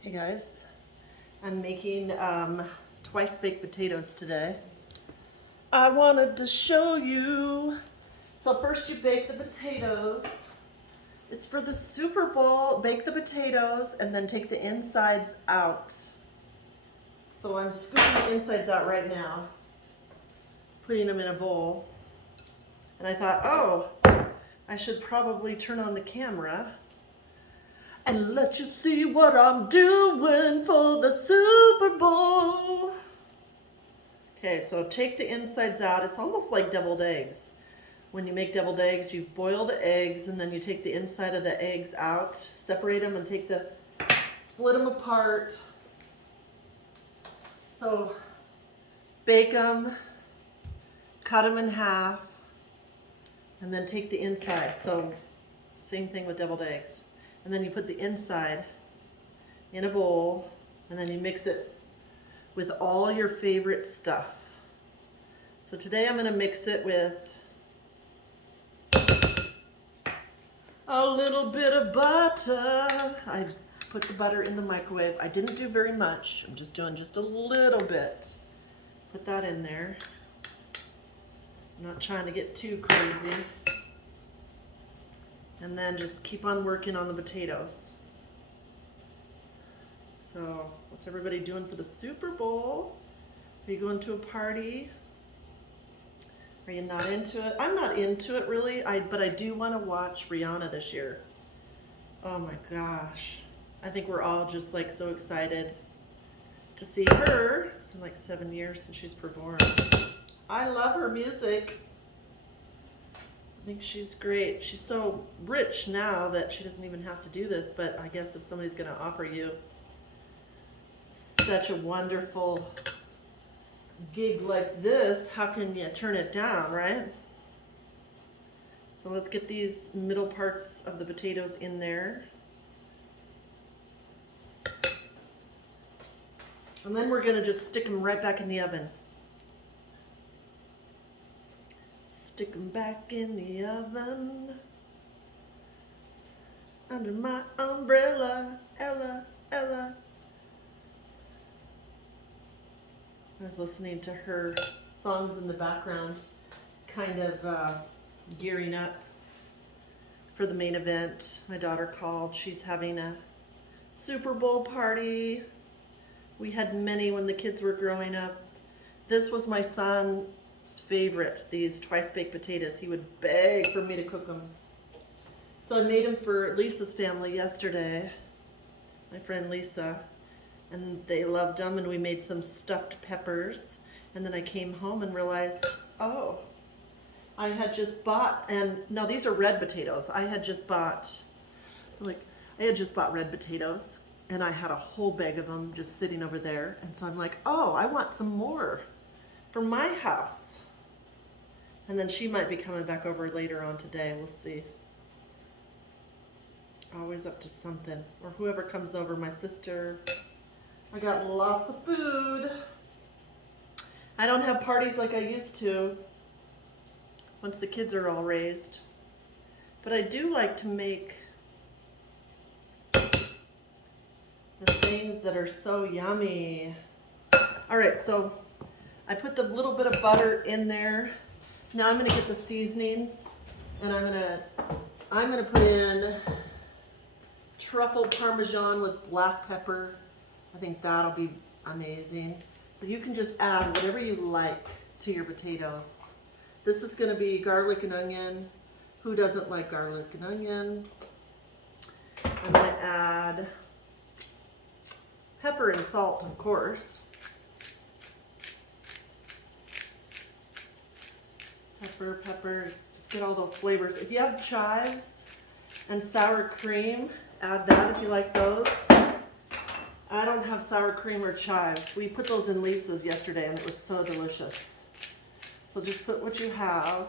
Hey guys, I'm making twice baked potatoes today. I wanted to show you. So first you bake the potatoes. It's for the Super Bowl. Bake the potatoes and then take the insides out. So I'm scooping the insides out right now, putting them in a bowl. And I thought, oh, I should probably turn on the camera and let you see what I'm doing for the Super Bowl. Okay, so take the insides out. It's almost like deviled eggs. When you make deviled eggs, you boil the eggs and then you take the inside of the eggs out, separate them and split them apart. So bake them, cut them in half, and then take the inside. So same thing with deviled eggs. And then you put the inside in a bowl and then you mix it with all your favorite stuff. So today I'm gonna mix it with a little bit of butter. I put the butter in the microwave. I didn't do very much. I'm just doing just a little bit. Put that in there. I'm not trying to get too crazy. And then just keep on working on the potatoes. So what's everybody doing for the Super Bowl? Are you going to a party? Are you not into it? I'm not into it really, but I do want to watch Rihanna this year. Oh my gosh. I think we're all just like so excited to see her. It's been like 7 years since she's performed. I love her music. I think she's great. She's so rich now that she doesn't even have to do this, but I guess if somebody's gonna offer you such a wonderful gig like this, how can you turn it down, right? So let's get these middle parts of the potatoes in there. And then we're gonna just stick them right back in the oven. Stick them back in the oven. Under my umbrella, Ella, Ella. I was listening to her songs in the background, kind of gearing up for the main event. My daughter called. She's having a Super Bowl party. We had many when the kids were growing up. This was my son's favorite, these twice baked potatoes. He would beg for me to cook them. So I made them for Lisa's family yesterday, my friend Lisa. And they loved them, and we made some stuffed peppers. And then I came home and realized, oh, I had just bought, and now these are red potatoes. I had just bought red potatoes, and I had a whole bag of them just sitting over there. And so I'm like, oh, I want some more for my house. And then she might be coming back over later on today. We'll see. Always up to something. Or whoever comes over, my sister. I got lots of food. I don't have parties like I used to once the kids are all raised. But I do like to make the things that are so yummy. All right, so I put the little bit of butter in there. Now I'm gonna get the seasonings, and I'm gonna put in truffle parmesan with black pepper. I think that'll be amazing. So you can just add whatever you like to your potatoes. This is gonna be garlic and onion. Who doesn't like garlic and onion? I'm gonna add pepper and salt, of course. Pepper, just get all those flavors. If you have chives and sour cream, add that if you like those. I don't have sour cream or chives. We put those in Lisa's yesterday and it was so delicious. So just put what you have.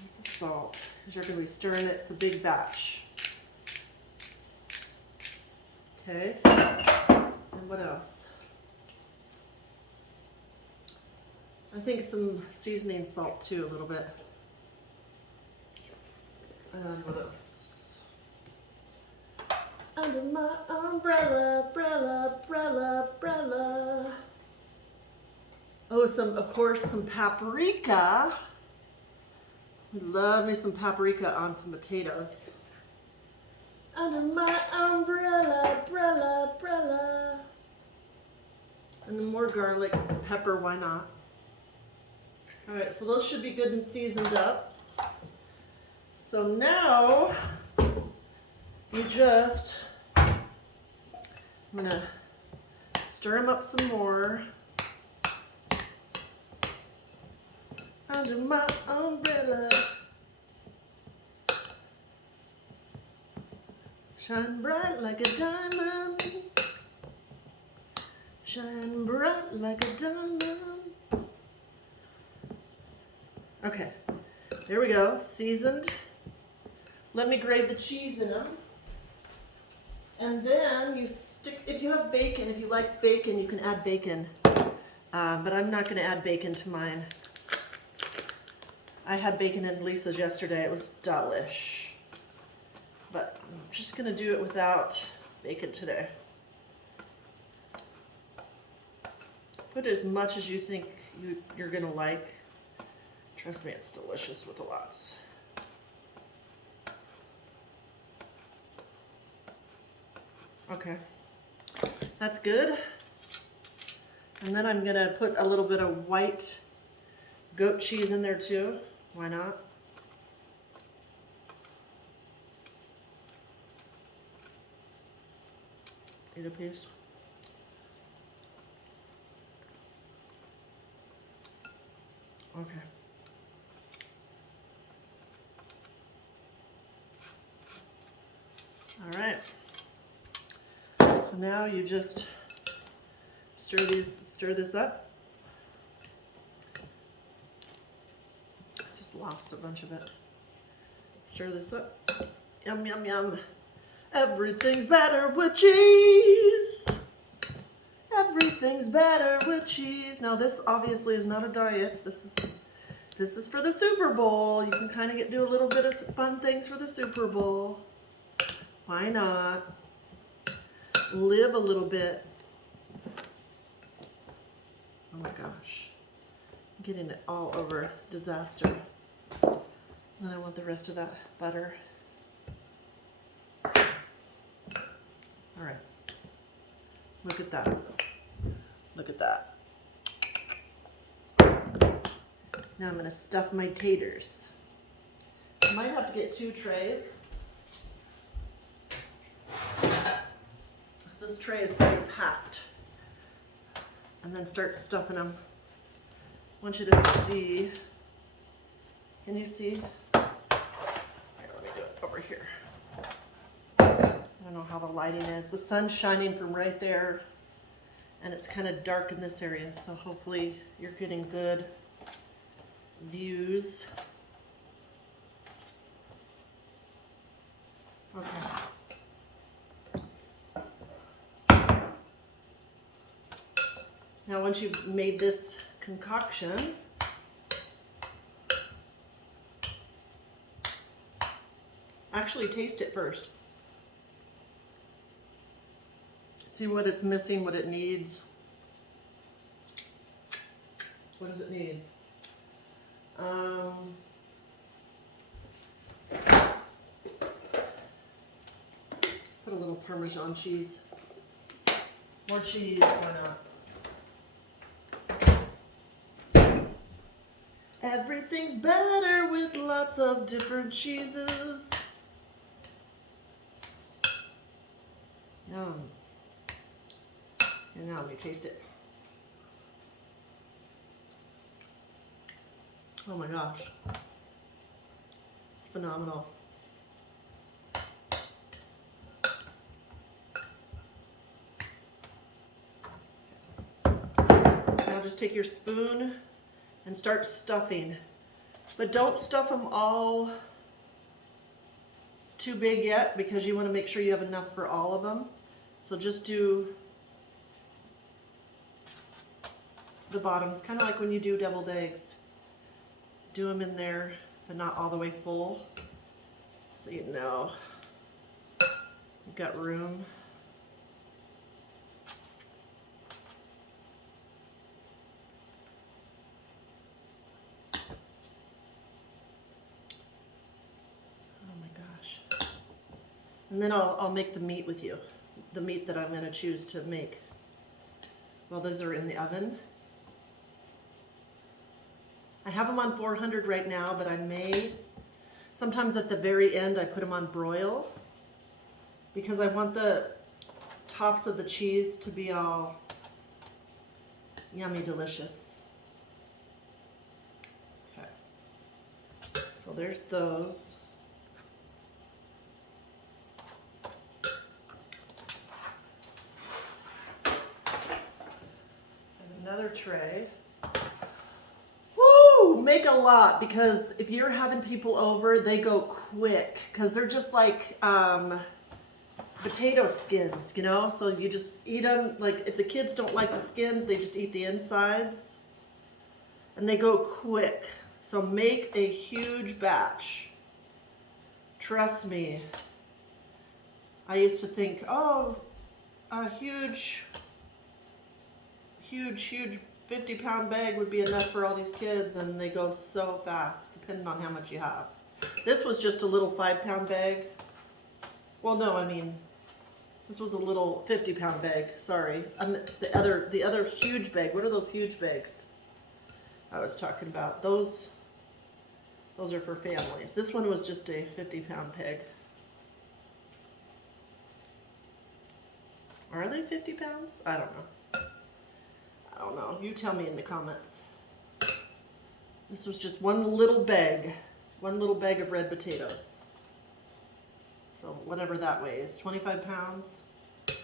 Lots of salt, because you're going to be stirring it. It's a big batch. Okay, and what else? I think some seasoning salt too, a little bit. And what else? Under my umbrella, umbrella, umbrella, umbrella. Oh, of course, some paprika. I love me some paprika on some potatoes. Under my umbrella, umbrella, umbrella. And then more garlic, pepper, why not? All right, so those should be good and seasoned up. So now, I'm gonna stir them up some more. Under my umbrella, shine bright like a diamond, shine bright like a diamond. Okay, there we go, seasoned. Let me grate the cheese in them. And then you stick, if you have bacon, if you like bacon, you can add bacon. But I'm not gonna add bacon to mine. I had bacon in Lisa's yesterday. It was delish. But I'm just gonna do it without bacon today. Put as much as you think you're gonna like. Trust me, it's delicious with the lots. Okay, that's good. And then I'm gonna put a little bit of white goat cheese in there too. Why not? Eat a piece. Okay. All right. So now you just stir this up. Just lost a bunch of it. Stir this up. Yum, yum, yum. Everything's better with cheese. Everything's better with cheese. Now this obviously is not a diet. This is for the Super Bowl. You can kind of do a little bit of fun things for the Super Bowl. Why not? Live a little bit. Oh my gosh. I'm getting it all over. Disaster. And I want the rest of that butter. All right. Look at that. Look at that. Now I'm going to stuff my taters. I might have to get 2 trays. This tray is getting packed. And then start stuffing them. I want you to see. Can you see? Here, let me do it over here. I don't know how the lighting is. The sun's shining from right there, and it's kind of dark in this area, so hopefully you're getting good views. Okay. Now once you've made this concoction, actually taste it first. See what it's missing, what it needs. What does it need? Put a little Parmesan cheese. More cheese, why not? Everything's better with lots of different cheeses. Yum. And now let me taste it. Oh my gosh. It's phenomenal. Now just take your spoon and start stuffing. But don't stuff them all too big yet, because you want to make sure you have enough for all of them. So just do the bottoms, kind of like when you do deviled eggs. Do them in there, but not all the way full. So you know We've got room. Oh my gosh. And then I'll make the meat with you. The meat that I'm going to choose to make. Well, those are in the oven. I have them on 400 right now, but I may, sometimes at the very end, I put them on broil because I want the tops of the cheese to be all yummy delicious. Okay. So there's those. Another tray. Woo! Make a lot, because if you're having people over, they go quick because they're just like potato skins, you know? So you just eat them. Like if the kids don't like the skins, they just eat the insides and they go quick. So make a huge batch. Trust me. I used to think, oh, a huge 50-pound bag would be enough for all these kids, and they go so fast, depending on how much you have. This was just a little 5-pound bag. Well, no, I mean, this was a little 50-pound bag. Sorry, the other huge bag. What are those huge bags I was talking about? Those are for families. This one was just a 50-pound pig. Are they 50 pounds? I don't know. I don't know. You tell me in the comments. This was just one little bag of red potatoes. So whatever that weighs, 25 pounds. I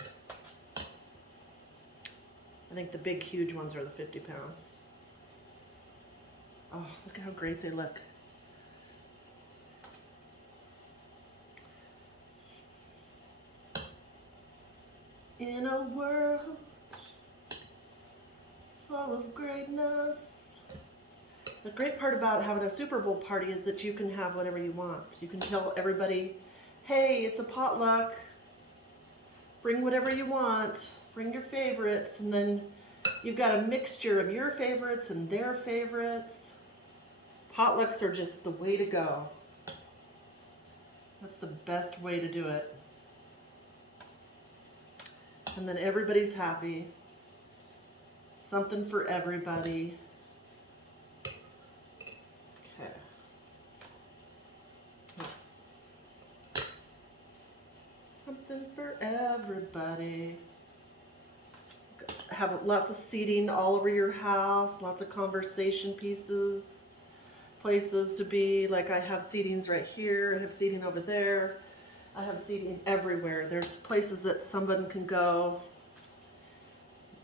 think the big, huge ones are the 50 pounds. Oh, look at how great they look. In a world full of greatness. The great part about having a Super Bowl party is that you can have whatever you want. You can tell everybody, hey, it's a potluck. Bring whatever you want. Bring your favorites. And then you've got a mixture of your favorites and their favorites. Potlucks are just the way to go. That's the best way to do it. And then everybody's happy. Something for everybody. Okay. Something for everybody. Have lots of seating all over your house, lots of conversation pieces, places to be. Like I have seatings right here, I have seating over there. I have seating everywhere. There's places that someone can go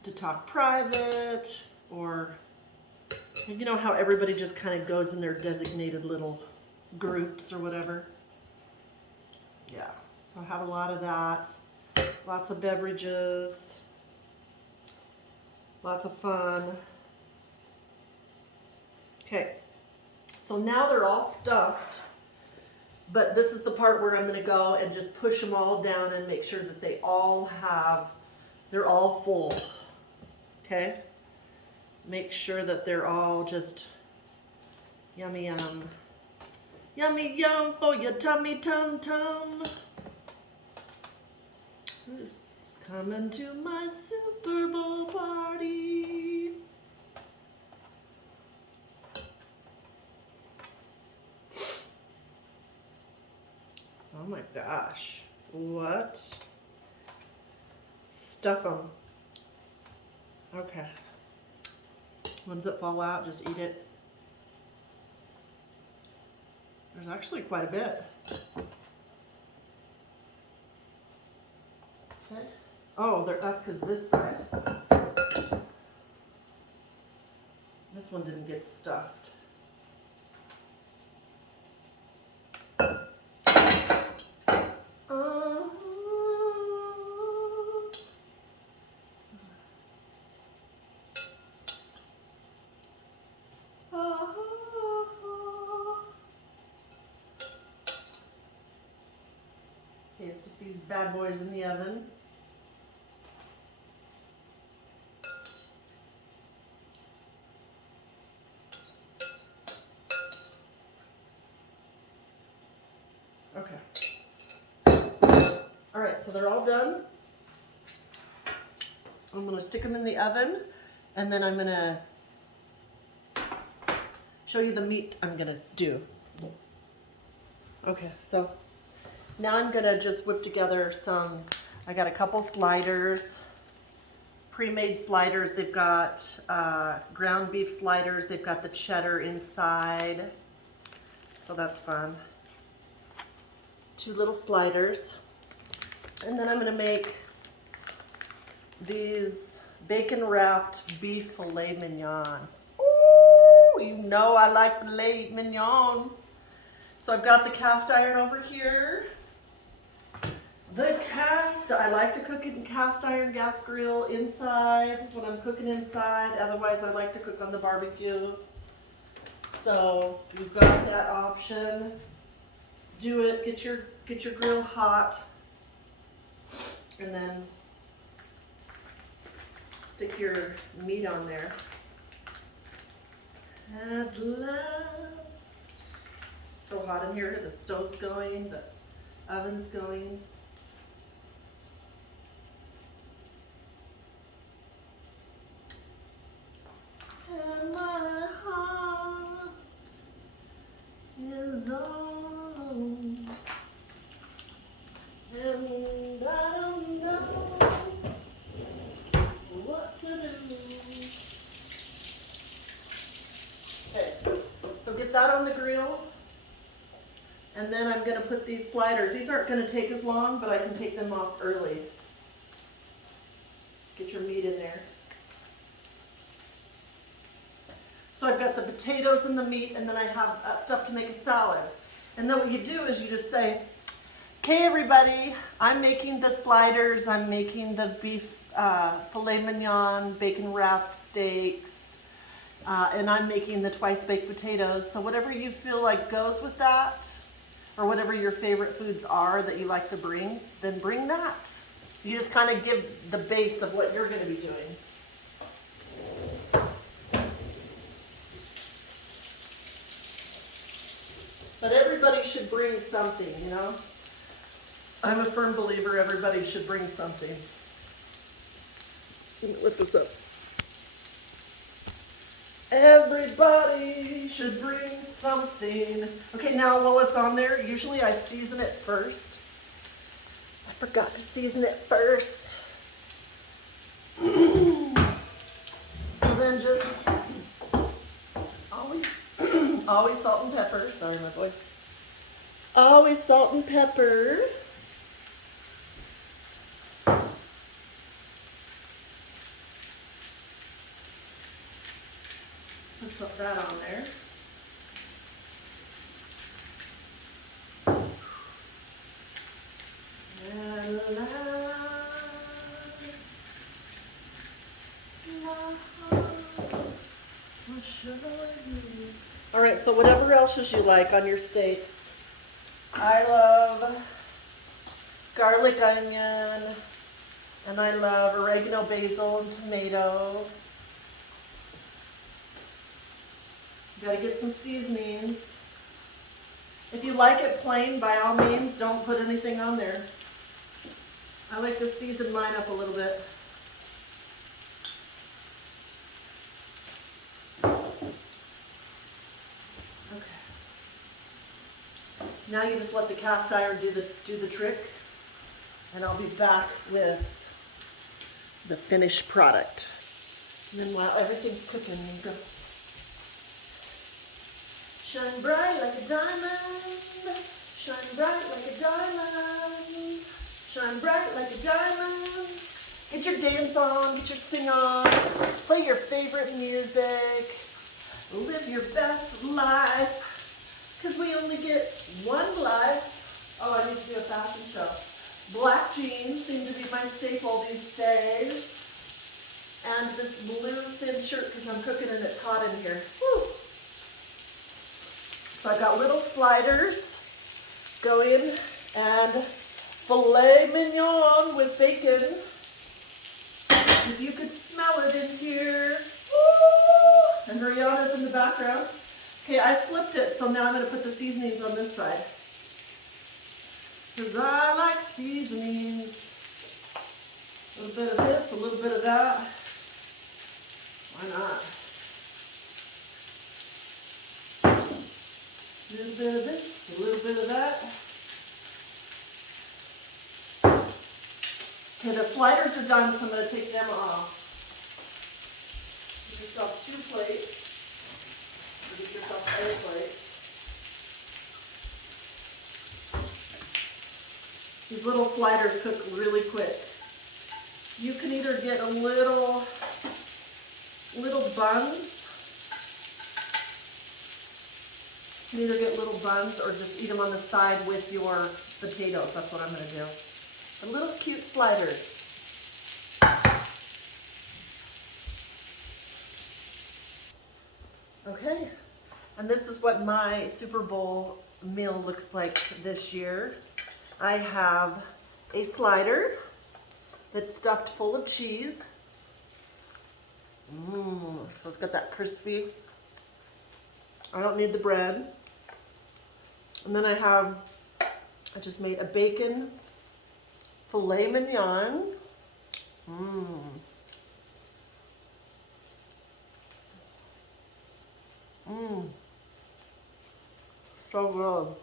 to talk private, or you know how everybody just kind of goes in their designated little groups or whatever. Yeah, so I have a lot of that. Lots of beverages. Lots of fun. Okay, so now they're all stuffed. But this is the part where I'm going to go and just push them all down and make sure that they're all full. Okay? Make sure that they're all just yummy yum. Yummy yum for your tummy tum tum. Who's coming to my Super Bowl party? Oh my gosh. What? Stuff them. Okay. Ones that fall out, just eat it. There's actually quite a bit. Okay. Oh, that's because this side. This one didn't get stuffed. these bad boys in the oven. Okay. All right, so they're all done. I'm gonna stick them in the oven, and then I'm gonna show you the meat I'm gonna do. Okay, so now I'm gonna just whip together some, I got a couple sliders, pre-made sliders. They've got ground beef sliders. They've got the cheddar inside, so that's fun. 2 little sliders. And then I'm gonna make these bacon wrapped beef filet mignon. Ooh, you know I like filet mignon. So I've got the cast iron over here. I like to cook it in cast iron gas grill inside when I'm cooking inside. Otherwise I like to cook on the barbecue. So you've got that option. Do it, get your grill hot, and then stick your meat on there. At last. So hot in here, the stove's going, the oven's going. And my heart is all alone. And I don't know what to do. Okay, so get that on the grill. And then I'm going to put these sliders. These aren't going to take as long, but I can take them off early. Just get your meat in there. So I've got the potatoes and the meat, and then I have stuff to make a salad. And then what you do is you just say, okay, everybody, I'm making the sliders, I'm making the beef filet mignon, bacon wrapped steaks, and I'm making the twice baked potatoes. So whatever you feel like goes with that, or whatever your favorite foods are that you like to bring, then bring that. You just kind of give the base of what you're going to be doing. But everybody should bring something, you know? I'm a firm believer everybody should bring something. Let me lift this up. Everybody should bring something. Okay, now while it's on there, usually I season it first. I forgot to season it first. So then just always salt and pepper. Sorry, my voice. Always salt and pepper. Put that on there. And all right, so whatever else you like on your steaks. I love garlic, onion, and I love oregano, basil, and tomato. You gotta get some seasonings. If you like it plain, by all means, don't put anything on there. I like to season mine up a little bit. Okay. Now you just let the cast iron do the trick, and I'll be back with the finished product. And then while everything's cooking, you go. Shine bright like a diamond, shine bright like a diamond, shine bright like a diamond. Get your dance on, get your sing on, play your favorite music, live your best life, because we only get one life. Oh, I need to do a fashion show. Black jeans seem to be my staple these days, and this blue thin shirt because I'm cooking and it's hot in here. Whew. So I've got little sliders going, and filet mignon with bacon. If you could smell it in here. Woo! And Rihanna's in the background. Okay, I flipped it, so now I'm going to put the seasonings on this side. Because I like seasonings. A little bit of this, a little bit of that. Why not? A little bit of this, a little bit of that. Okay, the sliders are done, so I'm going to take them off. Give yourself 2 plates. Give yourself 3 plates. These little sliders cook really quick. You can either get a little buns. You can either get little buns or just eat them on the side with your potatoes. That's what I'm going to do. The little cute sliders. Okay, and this is what my Super Bowl meal looks like this year. I have a slider that's stuffed full of cheese. So it's got that crispy. I don't need the bread. And then I just made a bacon filet mignon. So good.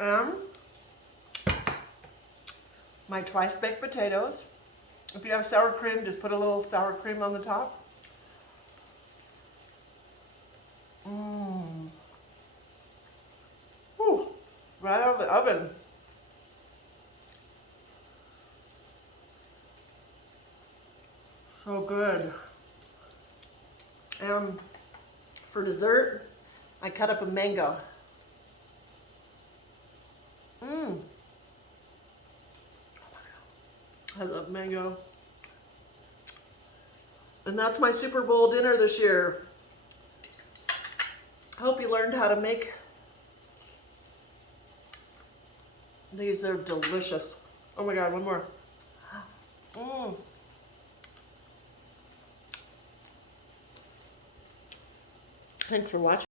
And my twice baked potatoes. If you have sour cream, just put a little sour cream on the top. Whew, right out of the oven. So good. And for dessert, I cut up a mango. Oh my God. I love mango. And that's my Super Bowl dinner this year. I hope you learned how to make these. Are delicious. Oh my God, one more. Thanks for watching.